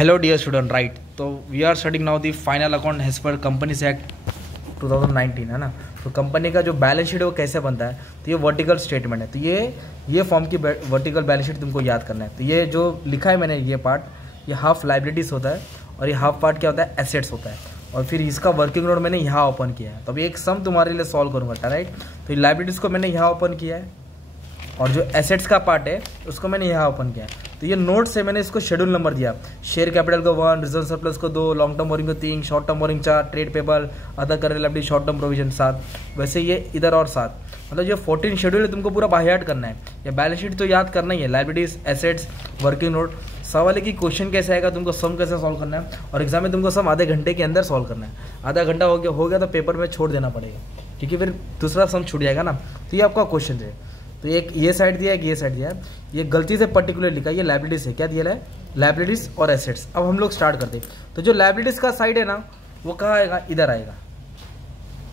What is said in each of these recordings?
Hello dear student, right? तो we are studying now the final account as per Companies Act 2019 है ना। तो company का जो बैलेंस शीट है वो कैसे बनता है, तो ये वर्टिकल स्टेटमेंट है। तो ये फॉर्म की वर्टिकल बैलेंस शीट तुमको याद करना है। तो ये जो लिखा है मैंने, ये पार्ट, ये हाफ लाइबिलिटीज होता है और ये हाफ पार्ट क्या होता है, एसेट्स होता है। और फिर इसका वर्किंग नोट मैंने यहाँ ओपन किया है। तो अभी एक सम तुम्हारे लिए सॉल्व करूँगा, राइट। तो लाइबिलिटीज को मैंने यहाँ ओपन किया है और जो एसेट्स का पार्ट है उसको मैंने यहाँ ओपन किया है। तो ये नोट से मैंने इसको शेड्यूल नंबर दिया। शेयर कैपिटल को 1, रिजर्व सरप्लस को 2, लॉन्ग टर्म बोरिंग को 3, short term borrowing 4, trade payable, other current liability, short term provision 7। वैसे ये इधर और 7, मतलब जो 14 शेड्यूल है तुमको पूरा बाहयाट करना है। ये बैलेंस शीट तो याद करना ही है, लायबिलिटीज, एसेट्स, वर्किंग नोट। सवाल की क्वेश्चन कैसे आएगा, तुमको सम कैसे सॉल्व करना है, और एग्जाम में तुमको सम आधे घंटे के अंदर सॉल्व करना है। आधा घंटा हो गया तो पेपर में छोड़ देना पड़ेगा, क्योंकि फिर दूसरा सम छूट जाएगा ना। तो ये आपका क्वेश्चन है। तो एक ये साइड दिया है, एक ये साइड दिया है। ये गलती से पर्टिकुलर लिखा है, ये लायबिलिटीज है। क्या दिया है, लायबिलिटीज और एसेट्स। अब हम लोग स्टार्ट करते हैं। तो जो लायबिलिटीज का साइड है ना, वो कहाँ आएगा, इधर आएगा।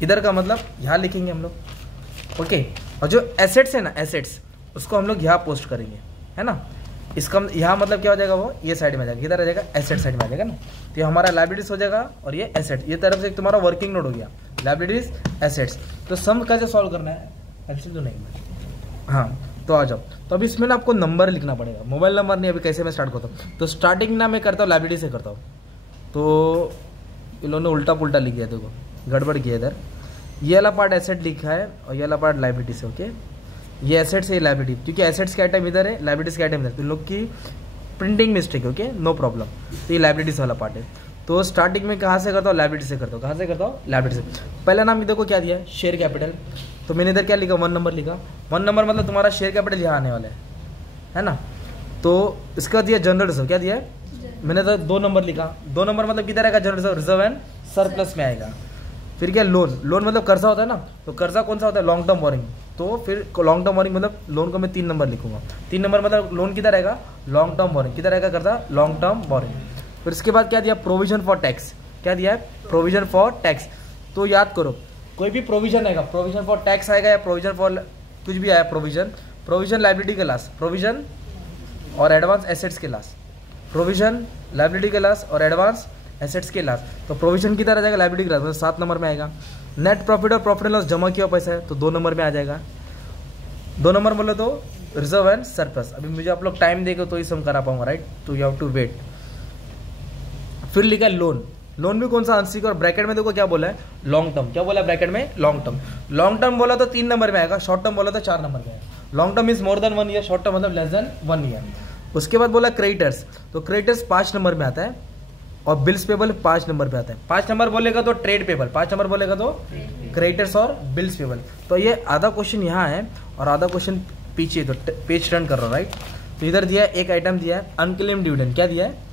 इधर का मतलब यहाँ लिखेंगे हम लोग, ओके। और जो एसेट्स है ना, एसेट्स, उसको हम लोग यहाँ पोस्ट करेंगे, है ना। इसका यहाँ मतलब क्या हो जाएगा, वो ये साइड में आ जाएगा, इधर आ जाएगा, एसेट साइड में आ जाएगा ना। तो ये हमारा लायबिलिटीज हो जाएगा और ये एसेट। ये तरफ से एक तुम्हारा वर्किंग नोट हो गया, लायबिलिटीज, एसेट्स। तो सम कैसे सॉल्व करना है, पेंसिल तो नहीं, हाँ। तो आ जाओ। तो अभी इसमें ना आपको नंबर लिखना पड़ेगा, मोबाइल नंबर नहीं। अभी कैसे मैं स्टार्ट करता हूँ, तो स्टार्टिंग ना मैं करता हूँ लायबिलिटी से करता हूँ। तो इन लोगों ने उल्टा पुल्टा लिख दिया, देखो गड़बड़ किया इधर। ये वाला पार्ट एसेट लिखा है और ये वाला पार्ट लायबिलिटी से, ओके। ये एसेट से लायबिलिटी, क्योंकि एसेट्स का आइटम इधर है, लायबिलिटीज का आइटम इधर। तो लोग की प्रिंटिंग मिस्टेक है, ओके, नो प्रॉब्लम। तो ये लायबिलिटीज वाला पार्ट है। तो स्टार्टिंग में कहाँ से करता हूँ, लायबिलिटी से करता हूँ। कहाँ से करता हूँ, लायबिलिटी से। पहला नाम देखो क्या दिया है, शेयर कैपिटल। तो मैंने इधर क्या लिखा, 1 नंबर लिखा। 1 नंबर मतलब तुम्हारा शेयर कैपिटल यहाँ आने वाला है ना। तो इसका दिया जनरल रिजर्व, क्या दिया है, मैंने तो 2 नंबर लिखा। 2 नंबर मतलब किधर आएगा, general reserve, reserve and surplus में आएगा। फिर क्या, लोन। लोन मतलब कर्जा होता है ना। तो कर्जा कौन सा होता है, लॉन्ग टर्म बोरिंग। तो फिर लॉन्ग टर्म बोरिंग मतलब लोन को मैं 3 नंबर लिखूंगा। 3 नंबर मतलब लोन किधर आएगा, लॉन्ग टर्म बोरिंग। किधर आएगा कर्जा, लॉन्ग टर्म बोरिंग। फिर इसके बाद क्या दिया, प्रोविजन फॉर टैक्स। क्या दिया है, प्रोविजन फॉर टैक्स। तो याद करो, कोई भी प्रोविजन आएगा, प्रोविजन फॉर टैक्स आएगा या प्रोविजन फॉर कुछ भी आया, प्रोविजन लायबिलिटी के लास्ट, प्रोविजन और एडवांस एसेट्स के लास्ट, प्रोविजन लायबिलिटी के लास्ट और एडवांस एसेट्स के लास्ट। तो प्रोविजन की तरह जाएगा, लायबिलिटी के लास्ट, मतलब 7 नंबर में आएगा। नेट प्रॉफिट और प्रॉफिट एंड लॉस जमा किया पैसा है, तो 2 नंबर में आ जाएगा। 2 नंबर बोलो तो रिजर्व एंड सरप्लस। अभी मुझे आप लोग टाइम देगा तो ही सम करा पाऊंगा, राइट। तो यू हैव टू वेट। फिर लिखा है लोन। लोन भी कौन सा, आंशिक, और ब्रैकेट में देखो क्या बोला है, लॉन्ग टर्म। क्या बोला है ब्रैकेट में, लॉन्ग टर्म। लॉन्ग टर्म बोला तो 3 नंबर में आएगा, शॉर्ट टर्म बोला तो 4 नंबर में आएगा। Long term is more than 1 year, short term मतलब लेस देन 1 ईयर। उसके बाद बोला क्रेडिटर्स। तो क्रेडिटर्स 5 नंबर में आता है और बिल्स पेबल 5 नंबर पे आता है। 5 नंबर बोलेगा तो ट्रेड पेबल, 5 नंबर बोलेगा तो क्रेडिटर्स और बिल्स पेबल। तो ये आधा क्वेश्चन यहाँ है और आधा क्वेश्चन पीछे, तो पेज टर्न कर रहा हूँ, राइट। तो इधर दिया है एक आइटम दिया है, अनक्लेम डिविडेंड। क्या दिया है,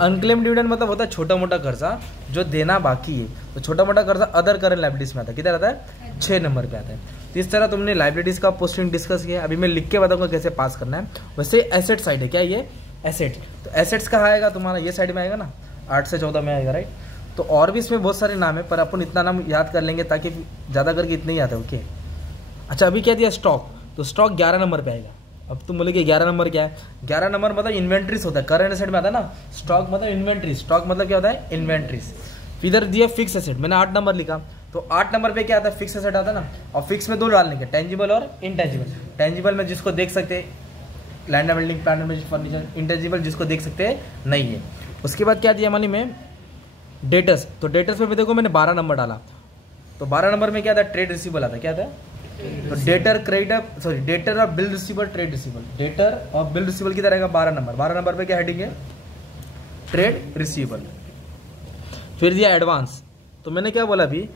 अनक्लेम डिविडेंड मतलब होता है छोटा मोटा कर्जा जो देना बाकी है। तो छोटा मोटा कर्जा अदर करंट लायबिलिटीज में आता है, किधर आता है, 6 नंबर पे आता है। तो इस तरह तुमने लायबिलिटीज का पोस्टिंग डिस्कस किया। अभी मैं लिख के बताऊंगा कैसे पास करना है। वैसे एसेट साइड है, क्या ये एसेट। तो एसेट्स कहाँ आएगा तुम्हारा, ये साइड में आएगा ना, 8 से 14 में आएगा, राइट। तो और भी इसमें बहुत सारे नाम है, पर अपन इतना नाम याद कर लेंगे ताकि ज़्यादा करके इतने ही आता है, ओके। अच्छा, अभी क्या दिया, स्टॉक। तो स्टॉक 11 नंबर पे आएगा। अब तुम बोलोगे 11 नंबर क्या है, 11 नंबर मतलब इन्वेंट्रीज होता है, करंट एसेट में आता है ना। स्टॉक मतलब इन्वेंट्रीज, स्टॉक मतलब क्या होता है, इन्वेंट्रीज। इधर दिया फिक्स एसेट, मैंने 8 नंबर लिखा। तो 8 नंबर पे क्या आता है, फिक्स एसेट आता है ना। और फिक्स में 2 डालने के, टेंजिबल और इनटेंजिबल। टेंजिबल में जिसको देख सकते हैं, land and building, plant and furniture. Intangible जिसको देख सकते हैं, नहीं है। उसके बाद क्या दिया मानी में, डेटर्स। तो डेटर्स में देखो मैंने 12 नंबर डाला। तो 12 नंबर में क्या था, ट्रेड रिसीवेबल आता है। क्या था, तो डेटर, क्रेडिटर, सॉरी डेटर और bill receivable, trade receivable. Debtor और बिल रिसीवेबल की तरह का 12 नंबर। 12 नंबर पे क्या हेडिंग है, ट्रेड रिसीवेबल। फिर दिया एडवांस। तो मैंने क्या बोला अभी,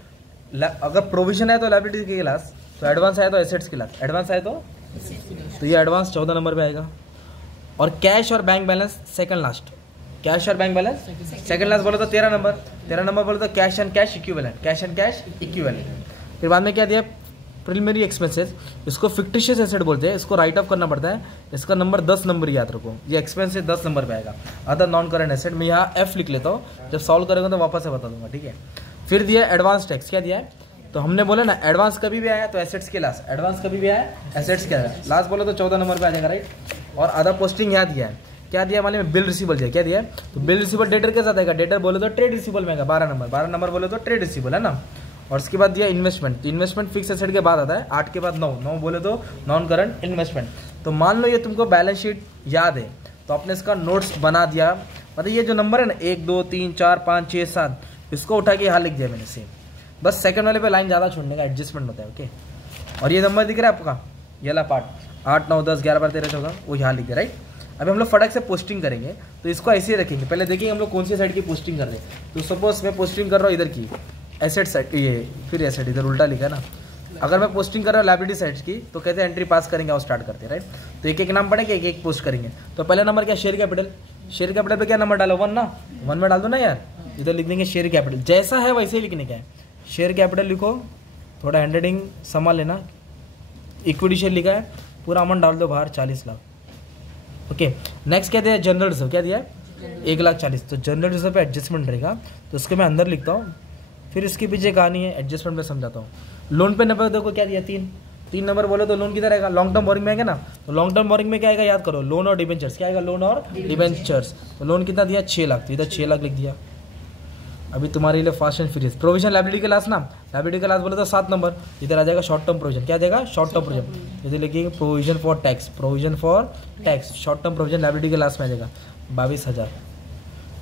अगर प्रोविजन है तो लायबिलिटी के क्लास, तो एडवांस आया तो एसेट्स के क्लास, एडवांस आया तो ये एडवांस 14 नंबर पे आएगा। और कैश और bank balance second last. Cash और बैंक बैलेंस सेकंड लास्ट बोलो तो 13 नंबर। 13 नंबर बोलो तो cash and cash equivalent, cash and cash equivalent. फिर बाद में क्या दिया, प्रिलिमिनरी एक्सपेंसेस। इसको फिक्टिशियस एसेट बोलते हैं, इसको राइट ऑफ करना पड़ता है। इसका नंबर 10 नंबर याद रखो, ये एक्सपेंसेस 10 नंबर पे आएगा। अदर नॉन करंट एसेट में यहाँ एफ लिख लेता हूँ, जब सॉल्व करेंगे तो वापस से बता दूंगा, ठीक है। फिर दिया एडवांस टैक्स। क्या दिया है, तो हमने बोला ना एडवांस कभी भी आया तो एसेट्स के लास्ट, एडवांस कभी भी आया एसेट्स के लास्ट बोलो तो 14 नंबर पे आ जाएगा, राइट। और आधा पोस्टिंग याद दिया है, क्या दिया मालूम है, बिल रिसीबल दिया, क्या दिया है, तो बिल रिसीबल डेटर के साथ आएगा, डेटर बोले तो ट्रेड रिसीबल में आएगा 12 नंबर बोले तो ट्रेड रिसीबल है ना। और उसके बाद दिया इन्वेस्टमेंट, इन्वेस्टमेंट फिक्स एसेट के बाद आता है, 8 के बाद 9 बोले तो नॉन करंट इन्वेस्टमेंट। तो मान लो ये तुमको बैलेंस शीट याद है तो आपने इसका नोट्स बना दिया, मतलब ये जो नंबर है ना 1 2 3 4 5 6 7 इसको उठा के यहाँ लिख दिया मैंने सेम, बस सेकंड वाले पे लाइन ज़्यादा छोड़ने का एडजस्टमेंट होता है। ओके, और ये नंबर दिख रहा है आपका, ये वाला पार्ट 8 9 10 11 12 13 14 वो यहाँ लिख दिया, राइट। अभी हम लोग फटक से पोस्टिंग करेंगे तो इसको ऐसे ही रखेंगे, पहले देखिए हम लोग कौन सी साइड की पोस्टिंग कर रहे हैं। तो सपोज मैं पोस्टिंग कर रहा हूँ इधर की एसेट साइड, ये फिर एसेट इधर उल्टा लिखा ना, अगर मैं पोस्टिंग कर रहा हूँ लायबिलिटी साइड्स की तो कहते हैं एंट्री पास करेंगे और स्टार्ट करते हैं, राइट। तो एक एक नाम पड़ेगा, एक एक पोस्ट करेंगे। तो पहला नंबर क्या, शेयर कैपिटल, शेयर कैपिटल पे क्या नंबर डालो 1 ना, 1 में डाल दो ना यार, इधर लिख देंगे शेयर कैपिटल, जैसा है वैसे ही लिखने का है, शेयर कैपिटल लिखो, थोड़ा हैंडराइटिंग संभाल लेना। इक्विटी शेयर लिखा है, पूरा अमाउंट डाल दो बाहर 40 लाख। ओके, नेक्स्ट क्या दिया, जनरल रिजर्व, क्या दिया है 1,40,000। तो जनरल रिजर्व पे एडजस्टमेंट रहेगा, तो उसको मैं अंदर लिखता हूँ, फिर इसके पीछे कहानी है एडजस्टमेंट में समझाता हूँ। लोन पे नंबर देखो क्या दिया, 3 नंबर बोले तो लोन किधर आएगा, लॉन्ग टर्म बोरिंग में आएगा ना। तो लॉन्ग टर्म बोरिंग में क्या आएगा, याद करो, लोन और डिबेंचर्स, क्या आएगा, लोन और डिबेंचर्स। तो लोन कितना दिया 6 लाख, तो इधर 6 लाख लिख दिया। अभी तुम्हारे लिए fast and furious, provision liability के लास्ट ना, लायबिलिटी के लास्ट बोले तो 7 नंबर, इधर आ जाएगा शॉर्ट टर्म प्रोविजन, क्या आ जाएगा शॉर्ट टर्म प्रोविजन, इधर लिखिए provision for tax, provision for tax, short term provision liability के लास्ट में आ जाएगा 22,000।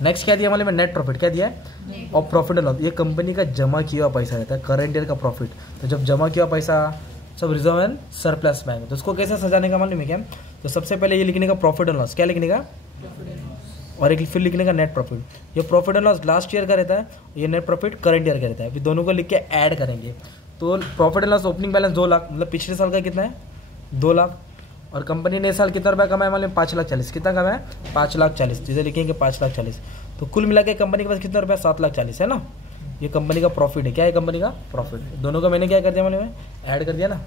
नेक्स्ट क्या दिया हमारे में, नेट प्रॉफिट, क्या दिया है, और प्रॉफिट एंड लॉस, ये कंपनी का जमा किया हुआ पैसा रहता है, करंट ईयर का प्रॉफिट। तो जब जमा किया हुआ पैसा सब रिजर्व एंड सरप्लस में आएगा, तो उसको कैसे सजाने का मालूम है क्या, तो सबसे पहले ये लिखने का प्रॉफिट एंड लॉस, क्या लिखने का, और एक फिर लिखने का नेट प्रॉफिट। ये profit and loss last year का रहता है, ये नेट प्रॉफिट करंट ईयर का रहता है। अभी दोनों को लिख के ऐड करेंगे तो profit and loss opening balance 2 lakh, मतलब पिछले साल का कितना है 2 लाख, और कंपनी ने इस साल कितना रुपया कमाया मालूम, 5,40,000, कितना कमाया 5,40,000, जिसे लिखेंगे 5,40,000। तो कुल मिला के कंपनी के पास कितना रुपया 7,40,000 है ना, ये कंपनी का प्रॉफिट है, क्या है कंपनी का प्रॉफिट। दोनों का मैंने क्या कर दिया मालूम है, ऐड कर दिया ना।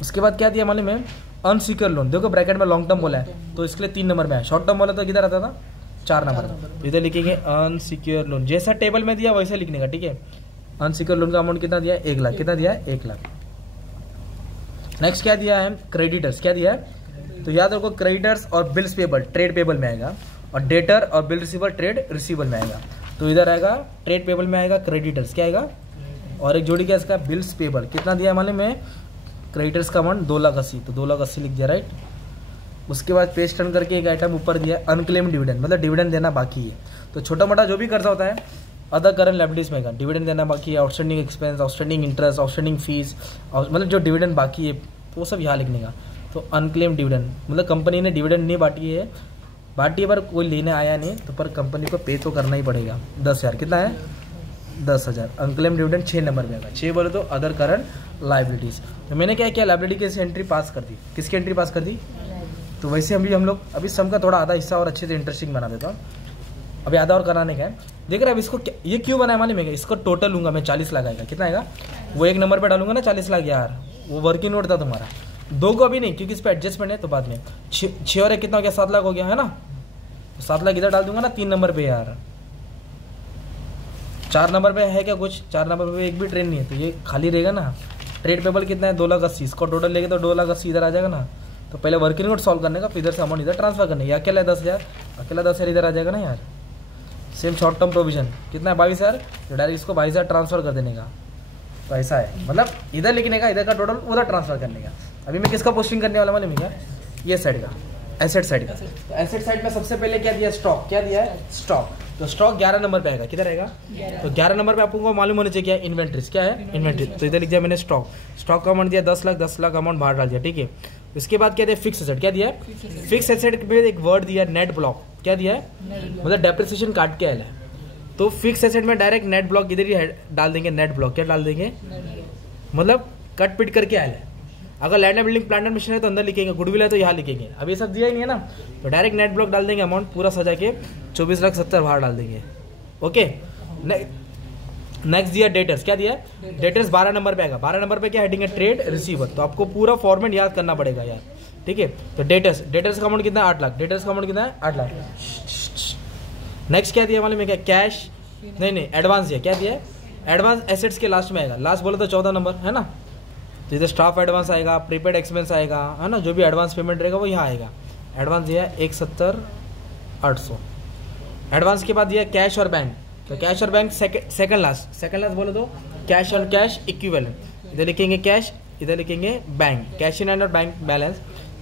उसके बाद क्या दिया मालूम है, अनसिक्योर लोन, देखो ब्रैकेट में लॉन्ग टर्म बोला है तो इसके लिए 3 नंबर में है, शॉर्ट टर्म बोला तो किधर आता था 4 नंबर, इधर लिखेंगे अनसिक्योर लोन, जैसा टेबल में दिया वैसे लिखने का, ठीक है। अनसिक्योर लोन का अमाउंट कितना दिया 1 लाख, कितना दिया 1 लाख। नेक्स्ट क्या दिया है, क्रेडिटर्स, क्या दिया है, तो याद रखो क्रेडिटर्स और बिल्स पेबल ट्रेड पेबल में आएगा, और डेटर और बिल रिसीबल ट्रेड रिसीबल में आएगा। तो इधर आएगा ट्रेड पेबल में आएगा क्रेडिटर्स, क्या आएगा, और एक जोड़ी क्या इसका बिल्स पेबल, कितना दिया मालूम है, क्रेडिटर्स का अमाउंट 2,80,000, तो 2,80,000 लिख दिया, राइट। उसके बाद पेज टर्न करके एक आइटम ऊपर दिया अनक्लेम डिविडेंड, मतलब डिविडेंड देना बाकी है। तो छोटा मोटा जो भी कर्जा होता है अदर करंट लायबिलिटीज में डिविडेंड देना बाकी है, outstanding expense, outstanding interest, outstanding fees, मतलब जो डिविडेंड बाकी है वो सब यहाँ लिखने का। तो अनक्लेम डिविडेंड मतलब कंपनी ने डिविडेंड नहीं बांटी है पर कोई लेने आया नहीं, तो पर कंपनी को पे तो करना ही पड़ेगा 10,000, कितना है 10,000। अनक्लेम डिविडेंड 6 नंबर में आएगा, 6 बोले तो अदर करंट लायबिलिटीज। तो मैंने क्या किया, लायबिलिटी की एंट्री पास कर दी, किसकी एंट्री पास कर दी, तो वैसे हम लोग अभी सम का थोड़ा आधा हिस्सा और अच्छे से इंटरेस्टिंग बना देता हूँ, अभी आधा और कराने का है। देख रहे हैं अब इसको ये क्यों बनाया मालूम है, इसको टोटल लूंगा मैं 40 लाख आएगा, कितना आएगा, वो एक नंबर पे डालूंगा ना 40 लाख यार, वो वर्किंग नोट था तुम्हारा, 2 को अभी नहीं क्योंकि इस पर एडजस्टमेंट है, तो बाद में 6 और 1 कितना हो गया 7 लाख हो गया है ना, तो 7 लाख इधर डाल दूंगा ना 3 नंबर पे यार। 4 नंबर पे है क्या कुछ, 4 नंबर पे एक भी ट्रेन नहीं है, तो ये खाली रहेगा ना। ट्रेड पेबल कितना है 2,80,000, इसको टोटल लेके तो 2,80,000 इधर आ जाएगा ना। तो पहले वर्किंग नोट सॉल्व करने का, फिर इधर से अमाउंट इधर ट्रांसफर करने का, अकेला 10,000, अकेला 10,000 इधर आ जाएगा ना यार। सेम शॉर्ट टर्म प्रोविजन कितना है 22,000, तो डायरेक्ट इसको 22,000 ट्रांसफर कर देने का, तो ऐसा है, मतलब इधर लिखने का, इधर का टोटल उधर ट्रांसफर करने का। अभी मैं किसका पोस्टिंग करने वाला मालूम है क्या, ये साइड का, एसेट साइड का। तो एसेट साइड में सबसे पहले क्या दिया, स्टॉक, क्या दिया है स्टॉक। तो स्टॉक 11 नंबर पे आएगा, किधर आएगा, तो 11 नंबर पे आपको मालूम होना चाहिए क्या है, इन्वेंट्रीज, क्या है इन्वेंट्री। तो इधर लिख दिया मैंने स्टॉक, स्टॉक का अमाउंट दिया 10 लाख अमाउंट बाहर डाल दिया, ठीक है। उसके बाद क्या दिया, फिक्स एसेट, क्या दिया फिक्स एसेट में एक वर्ड दिया नेट ब्लॉक, क्या दिया है, मतलब डेप्रिसिएशन काट के आया है। तो फिक्स एसेट में डायरेक्ट नेट ब्लॉक इधर ही डाल देंगे, नेट ब्लॉक क्या डाल देंगे, मतलब कट पिट करके आया है। अगर land and building plant and machine है तो अंदर लिखेंगे, गुडविल है तो यहाँ लिखेंगे, अब ये सब दिया ही नहीं है ना, तो डायरेक्ट नेट ब्लॉक डाल देंगे, अमाउंट पूरा सजा के 24,70,000 बाहर डाल देंगे। ओके, नेक्स्ट दिया डेटर्स, क्या दिया डेटर्स 12 नंबर पे आएगा, 12 नंबर पे क्या हेडिंग है, ट्रेड रिसीवर। तो आपको पूरा फॉर्मेट याद करना पड़ेगा यार, ठीक है। तो डेटर्स का अमाउंट कितना है 8 लाख, डेटर्स का अमाउंट कितना है 8 लाख। नेक्स्ट क्या दिया मालूम है क्या, कैश नहीं एडवांस दिया, क्या दिया एडवांस एसेट्स के लास्ट में आएगा, लास्ट बोले तो 14 नंबर है ना। तो इधर स्टाफ एडवांस आएगा, प्रीपेड एक्सपेंस आएगा, है ना, जो भी एडवांस पेमेंट रहेगा वो यहाँ आएगा। एडवांस दिया 170 800। एडवांस के बाद दिया कैश और बैंक, तो कैश और बैंक सेकंड लास्ट बोलो तो कैश और कैश इक्विवेलेंट। इधर लिखेंगे कैश, इधर लिखेंगे बैंक, कैश इन हैंड और बैंक बैलेंस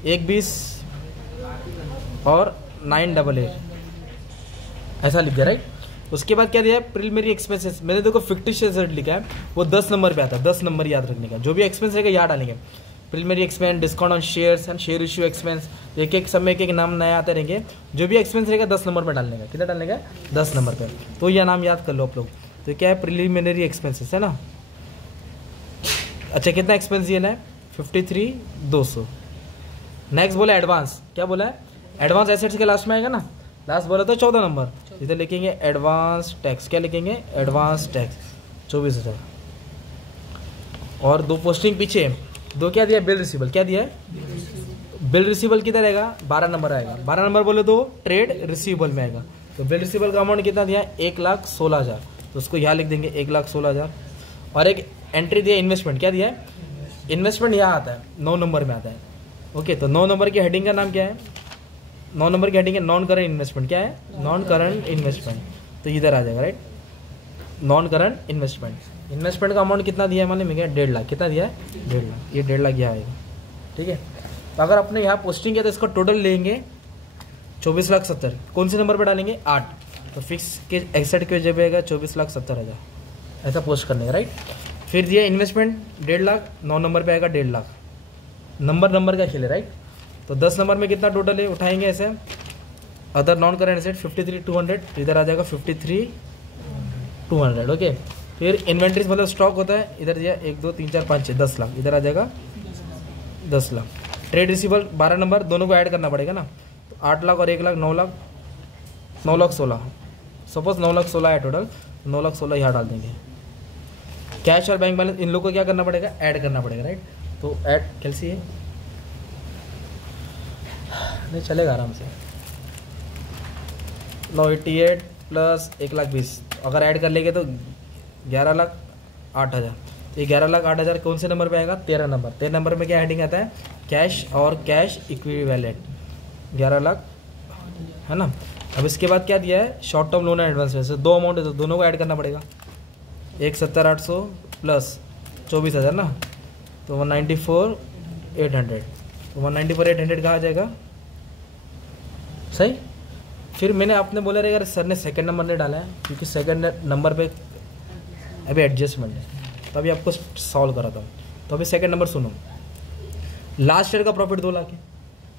120 और 988 ऐसा लिख दिया, राइट। उसके बाद क्या दिया है, प्रिलिमिनरी एक्सपेंसेस। मैंने देखो फिक्टिशियस रेट लिखा है, वो 10 नंबर पे आता है, 10 नंबर याद रखने का। जो भी एक्सपेंस रहेगा यहाँ डालेंगे, preliminary expense, discount on shares and share issue expense, एक एक समय एक नाम नया आते रहेंगे। जो भी एक्सपेंस रहेगा 10 नंबर पर डालने का। कितना डालने का, 10 नंबर पर। तो यह नाम याद कर लो आप लोग। तो क्या है, प्रिलिमिनरी एक्सपेंसेस है ना। अच्छा कितना एक्सपेंस दिया है, 53,200। नेक्स्ट बोला एडवांस, क्या बोला है, एडवांस एसेट्स के लास्ट में आएगा ना, लास्ट बोला तो 14 नंबर। इधर लिखेंगे एडवांस टैक्स, क्या लिखेंगे, एडवांस टैक्स 24,000। और 2 पोस्टिंग पीछे, 2 क्या दिया, बिल रिसीवल, क्या दिया है, बिल रिसीवल किधर आएगा, 12 नंबर आएगा। 12 नंबर बोले तो ट्रेड रिसीवल में आएगा। तो बिल रिसीवल का अमाउंट कितना दिया, 1,16,000, तो उसको यहाँ लिख देंगे 1,16,000। और एक एंट्री दिया इन्वेस्टमेंट, क्या दिया है, इन्वेस्टमेंट यहाँ आता है, 9 नंबर में आता है। ओके, तो 9 नंबर की हेडिंग का नाम क्या है, 9 नंबर की हेडिंग है नॉन करंट इन्वेस्टमेंट, क्या है, नॉन करंट इन्वेस्टमेंट। तो इधर आ जाएगा, right, non current investment. Investment का अमाउंट कितना दिया है, माने में क्या, 1.5 लाख। कितना दिया है, 1.5 लाख। ये 1.5 लाख यहाँ आएगा, ठीक है। तो अगर आपने यहाँ पोस्टिंग किया तो इसका टोटल लेंगे 24,70,000। कौन से नंबर पर डालेंगे, 8। तो फिक्स के एसेट के जब आएगा 24,70,000, ऐसा पोस्ट करने का, राइट। फिर दिया इन्वेस्टमेंट 1.5 लाख, 9 नंबर पे आएगा 1.5 लाख। नंबर का खेले, राइट। तो 10 नंबर में कितना टोटल है, उठाएंगे ऐसे, अदर नॉन करेंट एसेट 53,200, तो इधर आ जाएगा 53,200। ओके, फिर इन्वेंट्रीज मतलब स्टॉक होता है, इधर दिया 1 2 3 4 5 6 10 लाख, इधर आ जाएगा 10 लाख। ट्रेड रिसीवल 12 नंबर, दोनों को ऐड करना पड़ेगा ना, तो 8 लाख और 1 लाख 9 लाख, 9,16,000। सपोज 9,16,000 है टोटल, 9,16,000 यहाँ डाल देंगे। कैश और बैंक बैलेंस इन लोगों को क्या करना पड़ेगा, ऐड करना पड़ेगा, राइट। तो ऐड कैसे है, नहीं चलेगा आराम से। 988 प्लस 1,20,000, अगर ऐड कर लेंगे तो 11,08,000। तो ये 11,08,000 कौन से नंबर पे आएगा, 13 नंबर। 13 नंबर में क्या हेडिंग आता है, कैश और कैश इक्विवेलेंट 11 लाख, है ना। अब इसके बाद क्या दिया है, short term loan and advance में से 2 अमाउंट है, तो दोनों को ऐड करना पड़ेगा। 1,70,800 प्लस 24,000 ना, तो 194,800। तो 194,800 कहाँ आ जाएगा, सही। फिर मैंने आपने बोला रहेगा सर ने सेकंड नंबर नहीं डाला है, क्योंकि सेकंड नंबर पे अभी एडजस्टमेंट है, तो अभी आपको सॉल्व कराता हूँ। तो अभी सेकंड नंबर सुनो, लास्ट ईयर का प्रॉफिट 2 लाख है,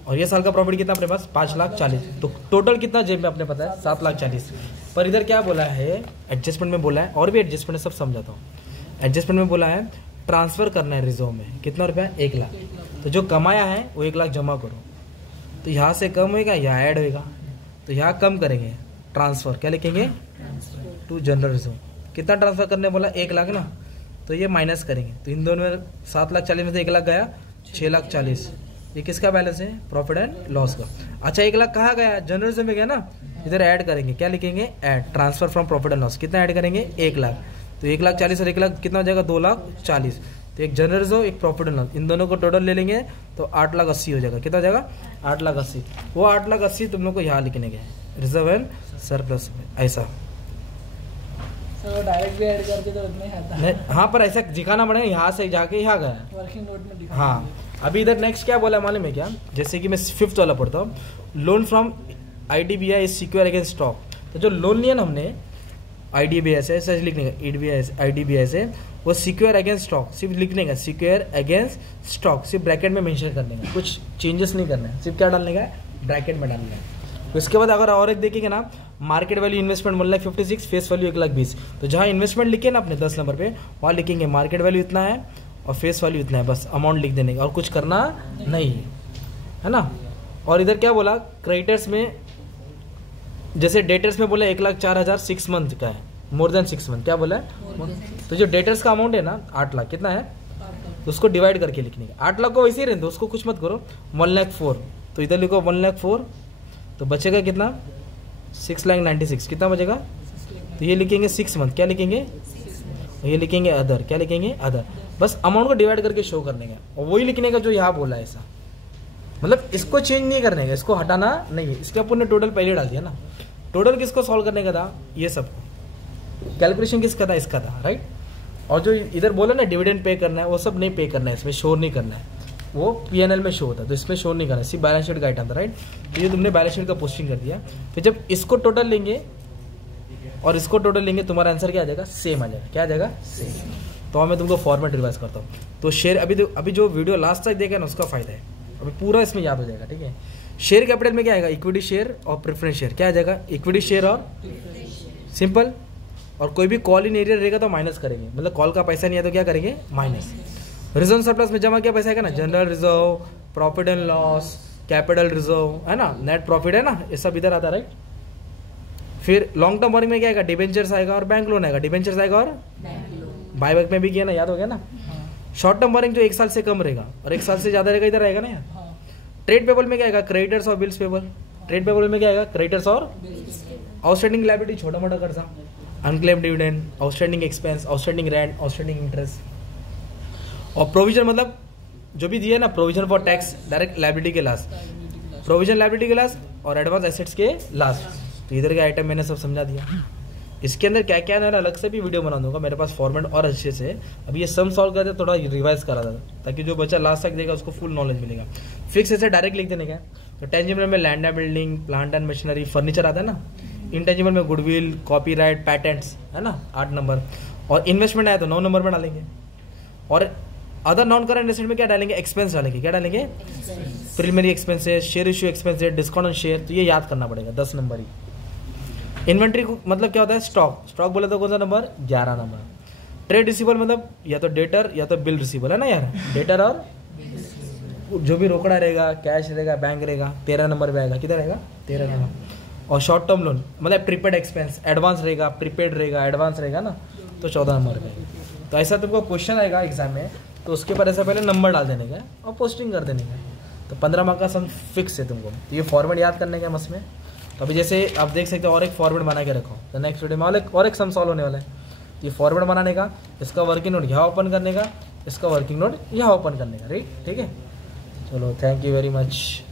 और ये साल का प्रॉफिट कितना अपने पास, 5,40,000। तो टोटल कितना जेब में अपने पता है, 7,40,000। पर इधर क्या बोला है, एडजस्टमेंट में बोला है, और भी एडजस्टमेंट है, सब समझाता हूँ। एडजस्टमेंट में बोला है ट्रांसफर करना है रिजर्व में, कितना रुपया, 1 लाख। तो जो कमाया है वो 1 लाख जमा करो, तो यहाँ से कम होएगा, यहाँ ऐड होएगा, तो यहाँ कम करेंगे, ट्रांसफर, क्या लिखेंगे, टू जनरल रिजर्व। कितना ट्रांसफर करने बोला, 1 लाख ना, तो ये माइनस करेंगे, तो इन दोनों में 7,40,000 में से 1 लाख गया, 6,40,000। ये किसका बैलेंस है, प्रॉफिट एंड लॉस का। अच्छा 1 लाख कहाँ गया, जनरल रिजर्व में गया ना, इधर ऐड करेंगे, क्या लिखेंगे, add, transfer from profit and loss. कितना ऐड करेंगे, 1 लाख। तो 1,40,000 और 1 लाख कितना हो जाएगा, 2,40,000। तो एक जनरल रिजर्व, एक प्रॉफिट एंड लॉस, इन दोनों को टोटल ले लेंगे तो 8,80,000 हो जाएगा। कितना हो जाएगा, 8,80,000। वो 8,80,000 तुम लोग को यहाँ लिखने के, रिजर्व एंड सरप्लस में, ऐसा। डायरेक्ट भी ऐड करके तो उतना ही आता है। हाँ, पर ऐसा दिखाना पड़ेगा, यहाँ से जाके यहाँ गया, वर्किंग नोट में दिखा। हाँ। अभी इधर नेक्स्ट क्या बोला मालूम है क्या, जैसे कि मैं 5th वाला पढ़ता हूँ, loan from IDBI is secure against stock. तो जो लोन लिया ना हमने IDBI से, ऐसा लिखने का, IDBI से, वो सिक्योर अगेंस्ट स्टॉक सिर्फ लिखने का, सिक्योर अगेंस्ट स्टॉक सिर्फ ब्रैकेट में मेंशन करने का, कुछ चेंजेस नहीं करना है, सिर्फ क्या डालने का, ब्रैकेट में डालने का। तो इसके बाद अगर और एक देखेंगे ना, market value investment 1,56,000, face value 1,20,000। तो जहाँ इन्वेस्टमेंट लिखे ना अपने 10 नंबर पे, वहाँ लिखेंगे मार्केट वैल्यू इतना है और फेस वैल्यू इतना है, बस अमाउंट लिख देने का, और कुछ करना नहीं है ना। और इधर क्या बोला, क्रेडिटर्स में, जैसे डेटर्स में बोला 1,04,000 6 मंथ का है, मोर देन 6 मंथ, क्या बोला है। तो जो डेटर्स का अमाउंट है ना 8 लाख, कितना है, तो उसको डिवाइड करके लिखने का। 8 लाख को वैसे ही रहने दो, उसको कुछ मत करो। 1,04,000, तो इधर लिखो 1,04,000, तो बचेगा कितना, 6,96,000। कितना बचेगा, तो ये लिखेंगे 6 मंथ, क्या लिखेंगे, ये लिखेंगे अदर, क्या लिखेंगे, अदर। बस अमाउंट को डिवाइड करके शो करने का, और वही लिखने का जो यहाँ बोला है ऐसा, मतलब इसको चेंज नहीं करने का, इसको हटाना नहीं है। इसके अपन ने टोटल पहले डाल दिया ना। टोटल किसको सॉल्व करने का था, ये सबको। कैलकुलेशन किसका था, इसका था, राइट। और जो इधर बोला ना डिविडेंड पे करना है, वो सब नहीं पे करना है, इसमें शो नहीं करना है, वो P&L में शो होता है, तो इसमें शो नहीं करना है, सिर्फ बैलेंस शीट का आइटम था, राइट। तो ये तुमने बैलेंस शीट का पोस्टिंग कर दिया। फिर जब इसको टोटल लेंगे और इसको टोटल लेंगे, तुम्हारा आंसर क्या आ जाएगा, सेम आ जाएगा। क्या आ जाएगा, सेम। तो मैं तुमको फॉर्मेट रिवाइज करता हूँ। तो शेयर अभी जो वीडियो लास्ट तक देखा ना, उसका फायदा है, अभी पूरा इसमें याद हो जाएगा, ठीक है। शेयर कैपिटल में क्या आएगा, इक्विटी शेयर और प्रेफरेंस शेयर। क्या आ जाएगा, इक्विटी शेयर और सिंपल। और कोई भी कॉल इन एरिया रहेगा तो माइनस करेंगे, मतलब कॉल का पैसा नहीं है तो क्या करेंगे, माइनस। रिजर्व सरप्लस में जमा क्या पैसा है ना, general reserve, profit and loss, capital reserve, है ना, नेट प्रॉफिट है ना, ये सब इधर आता है, राइट। फिर लॉन्ग टर्म बोरिंग में क्या आएगा, डिबेंचर्स आएगा और बैंक लोन आएगा। डिबेंचर्स आएगा और बायबैक में भी किया ना, याद हो गया ना। शॉर्ट टर्म बोरिंग जो 1 साल से कम रहेगा और 1 साल से ज्यादा रहेगा, इधर आएगा ना यार। ट्रेड पेबल में क्या आएगा, क्रेडिटर्स और बिल्स पेबल। ट्रेड पेबल में क्या आएगा, क्रेडिटर्स और आउटस्टैंडिंग लायबिलिटी, छोटा मोटा कर्जा, unclaim dividend, outstanding expense, outstanding rent, outstanding interest. और प्रोविजन मतलब जो भी दिया ना, provision for tax direct liability के लास्ट, प्रोविजन लायबिलिटी के लास्ट और एडवांस एसेट्स के लास्ट। तो इधर के आइटम मैंने सब समझा दिया। इसके अंदर क्या क्या है ना, अलग से भी वीडियो बना दूंगा, मेरे पास फॉर्मेट और अच्छे से। अभी ये सम सॉल्व करते थोड़ा रिवाइज करा था, ताकि जो बच्चा लास्ट तक देगा उसको फुल नॉलेज मिलेगा। फिक्स ऐसे डायरेक्ट लिख देने का। तो टेंजिबल में land and building, plant and machinery, furniture आता है ना। इंटेंजिबल में गुडविल, कॉपीराइट, पैटेंट्स, है ना, 8 नंबर। और इन्वेस्टमेंट आया तो 9 नंबर में डालेंगे। और अदर नॉन करंट एसेट में क्या डालेंगे, एक्सपेंस डालेंगे। क्या डालेंगे, preliminary expenses, share issue expenses, discount on share. तो ये याद करना पड़ेगा, 10 नंबर ही। इन्वेंट्री मतलब क्या होता है, स्टॉक। स्टॉक बोले तो कौन सा नंबर, 11 नंबर। ट्रेड रिसीवेबल मतलब या तो डेटर या तो बिल रिसीवेबल, है ना यार। डेटर और जो भी रोकड़ा रहेगा, कैश रहेगा, बैंक रहेगा, 13 नंबर पे आएगा। किधर रहेगा, 13 नंबर। और शॉर्ट टर्म लोन मतलब प्रीपेड एक्सपेंस, एडवांस रहेगा, प्रीपेड रहेगा, एडवांस रहेगा ना, तो 14 नंबर पे। तो ऐसा तुमको क्वेश्चन आएगा एग्जाम में, तो उसके ऊपर ऐसा पहले नंबर डाल देने का और पोस्टिंग कर देने का। तो 15 मार्क का सम फिक्स है तुमको। तो ये फॉर्मेट याद करने का मस में। तो अभी जैसे आप देख सकते हो और एक फॉर्मेट बना के रखो, तो नेक्स्ट वीडियो में और एक सम सॉल्व होने वाला है। ये फॉर्मेट बनाने का, इसका वर्किंग नोट यहाँ ओपन करने का, इसका वर्किंग नोट यहाँ ओपन करने का, राइट, ठीक है। चलो, थैंक यू वेरी मच।